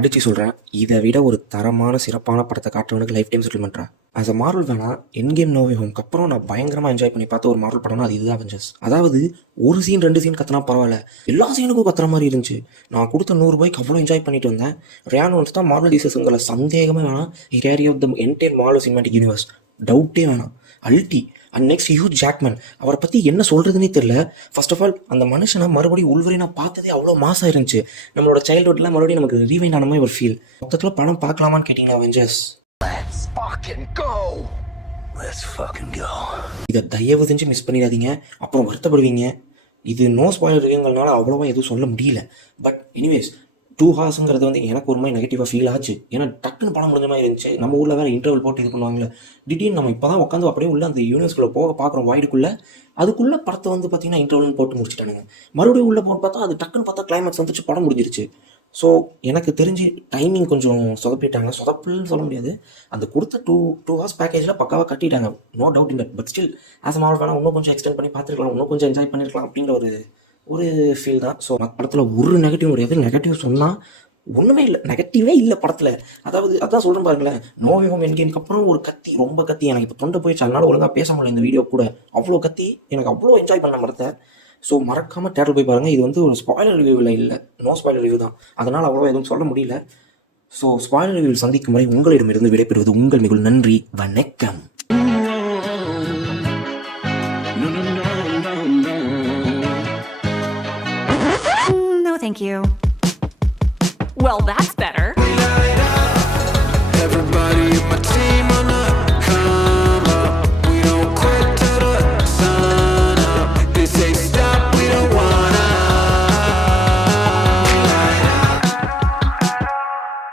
அடித்து சொல்கிறேன், இதை விட ஒரு தரமான சிறப்பான படத்தை காட்டுறவனுக்கு life time செட்டில்மெண்ட்ரா. As a Marvel வேணா என்கேம் நோவே ஹோம்க்கு அப்புறம் நான் பயங்கரமாக என்ஜாய் பண்ணி பார்த்த ஒரு மார்வல் படம்னா அது இதுதான் அவெஞ்சர்ஸ். அதாவது ஒரு சீன் 2 சீன் கத்துனா பரவாயில்ல, எல்லா சீனுக்கும் கத்துற மாதிரி இருந்துச்சு. நான் கொடுத்த 100 ரூபாய்க்கு அவ்வளோ என்ஜாய் பண்ணிட்டு வந்தேன். ரியான் ஒன்ஸ் தான் மார்வல் டிசஸ்ங்கிற சந்தேகமே வேணாம். Carry of the entire Marvel cinematic universe, டவுட்டே வேணாம். அல்டி அண்ட் நெக்ஸ்ட் ஹியூ ஜாக்மேன், அவரை பற்றி என்ன சொல்கிறதுனே தெரியல. ஃபர்ஸ்ட் ஆஃப் ஆல் அந்த மனுஷனை மறுபடியும் உள்வரைனா பார்த்ததே அவ்வளோ மாசாக இருந்துச்சு. நம்மளோட சைல்ட்ஹுட்டில் மறுபடியும் நமக்கு ரீவைண்ட் ஆன மாதிரி ஒரு ஃபீல். மொத்தத்தில் படம் பார்க்கலாமான்னு கேட்டிங்கன்னா அவெஞ்சர்ஸ், இதை தயவு செஞ்சு மிஸ் பண்ணிடாதீங்க, அப்புறம் வருத்தப்படுவீங்க. இது நோ ஸ்பாயிலர் ரிவ்யூங்கிறதுனால அவ்வளோவா எதுவும் சொல்ல முடியல. பட் எனிவேஸ் 2 ஹார்ஸுங்கிறது வந்து எனக்கு ஒரு மாதிரி நெகட்டிவாக ஃபீல் ஆச்சு. ஏன்னா டக்குன்னு படம் முடிஞ்ச மாதிரி இருந்துச்சு. நம்ம ஊரில் வேறு இன்டர்வல் போட்டு இது பண்ணுவாங்களே, திடீர்னு நம்ம இப்போ தான் உட்காந்து அப்படியே உள்ள அந்த யூனிவர்ஸ்குள்ளே போக பார்க்குறோம் வாய்டுக்குள்ளே. அதுக்குள்ளே படத்தை வந்து பார்த்தீங்கன்னா இன்டர்வல்னு போட்டு முடிச்சிட்டானுங்க. மறுபடியும் உள்ளே போட்டு பார்த்தா அது டக்குன்னு பார்த்தா கிளைமேக்ஸ் வந்துச்சு, படம் முடிஞ்சிருச்சு. ஸோ எனக்கு தெரிஞ்சு டைமிங் கொஞ்சம் சொதப்பிட்டாங்க. சொதப்புன்னு சொல்ல முடியாது, அந்த கொடுத்த டூ ஹார்ஸ் பேக்கேஜில் பக்காவாக கட்டிட்டாங்க, no doubt in that. But still as Marvel வேணால் இன்னும் கொஞ்சம் எக்ஸ்டெண்ட் பண்ணி பார்த்துருக்கலாம், இன்னும் கொஞ்சம் என்ஜாய் பண்ணியிருக்கலாம் அப்படிங்கிற ஒரு ஃபீல் தான். ஸோ படத்தில் ஒரு நெகட்டிவ் கிடையாது. நெகட்டிவ் சொன்னால் ஒன்றுமே இல்லை, நெகட்டிவே இல்லை படத்தில். அதாவது அதான் சொல்கிறேன் பாருங்களேன், நோவே ஹோம் என்கேமுக்கு அப்புறம் ஒரு கத்தி, ரொம்ப கத்தி, எனக்கு இப்போ தொண்டை போயிடுச்சு, அதனால ஒழுங்காக பேச முடியல இந்த வீடியோ கூட. அவ்வளோ கத்தி, எனக்கு அவ்வளோ என்ஜாய் பண்ண படத்தை. ஸோ மறக்காமல் தேட்டர் போய் பாருங்கள். இது வந்து ஒரு ஸ்பாயிலர் ரிவ்யூவில் இல்லை, நோ ஸ்பாயிலர் ரிவ்யூ தான், அதனால் அவ்வளோ எதுவும் சொல்ல முடியல. ஸோ ஸ்பாயிலர் ரிவ்யூவில் சந்திக்கும் வரை உங்களிடமிருந்து விடைபெறுவது உங்கள் மிகுல். நன்றி, வணக்கம். No, thank you. Well, that's better.